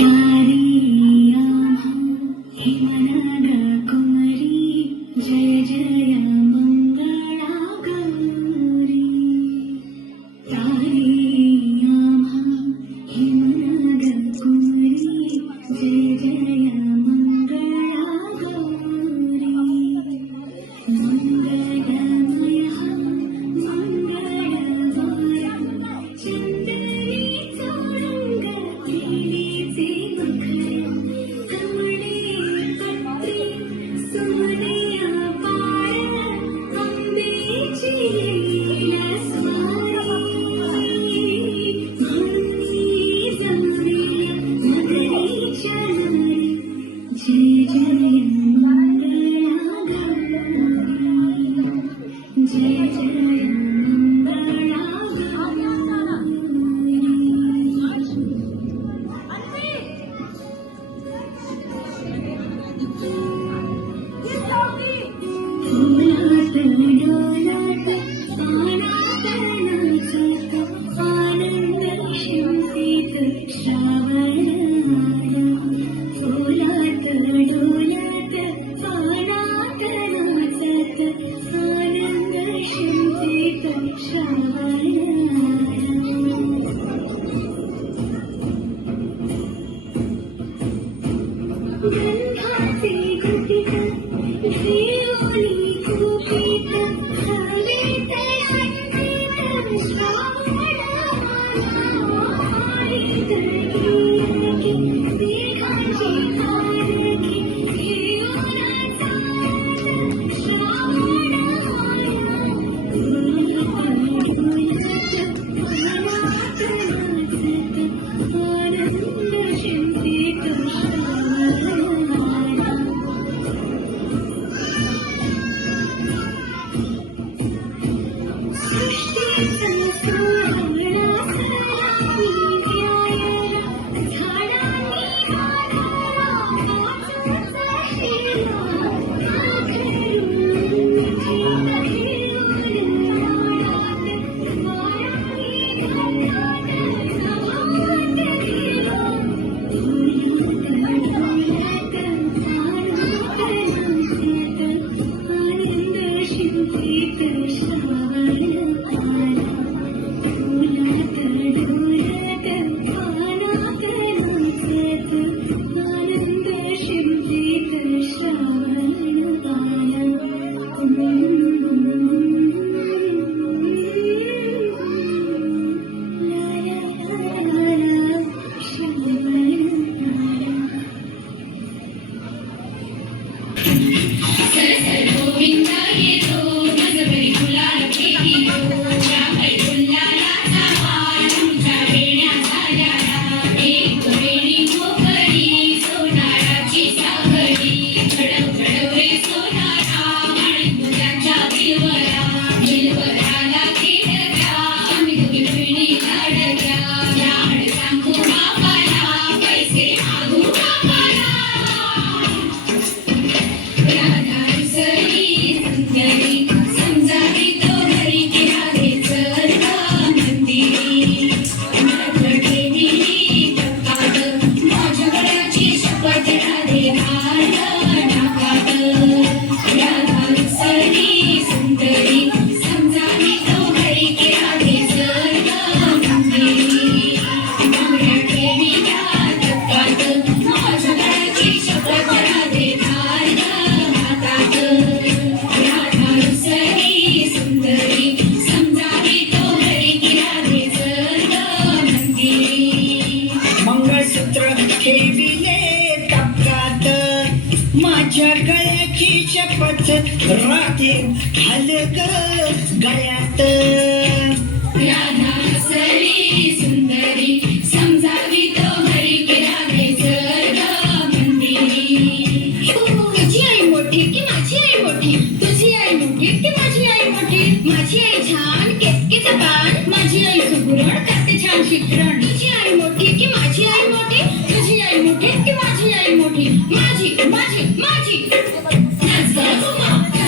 you. Can you come? Rakhi खाल्ले कर गळ्यात. राधासरी सुंदरी समजावी तो हरी की राधे मंदिरी. हो, हो, तुझी आई मोठी की माझी आई मोठी? तुझी आई मोठी की माझी आई मोठी? माझी आई छान केसकी जपान माझी आई सुगुरण करते छान शिक्षण तुझी आई मोठी की माझी आई मोठी? तुझी आई मोठी की माझी आई मोठी? माझी माझी माझी. Let's go.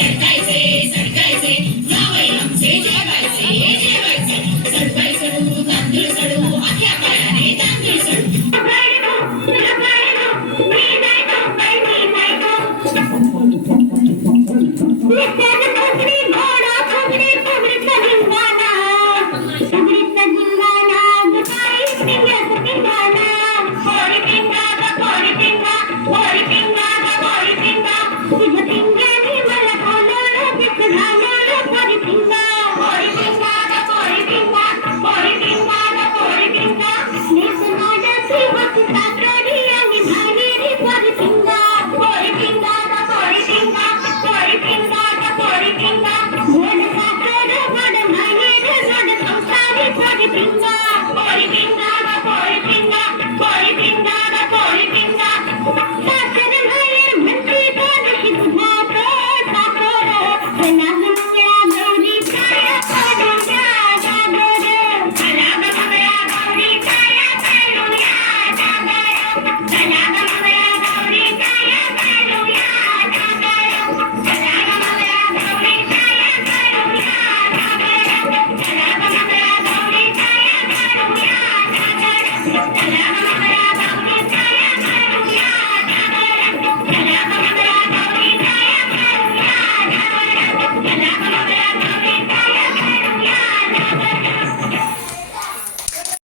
सरकायचे सरकायचे. जावई जेवायचे जेवायचे सरकायचे तांदूळ सडू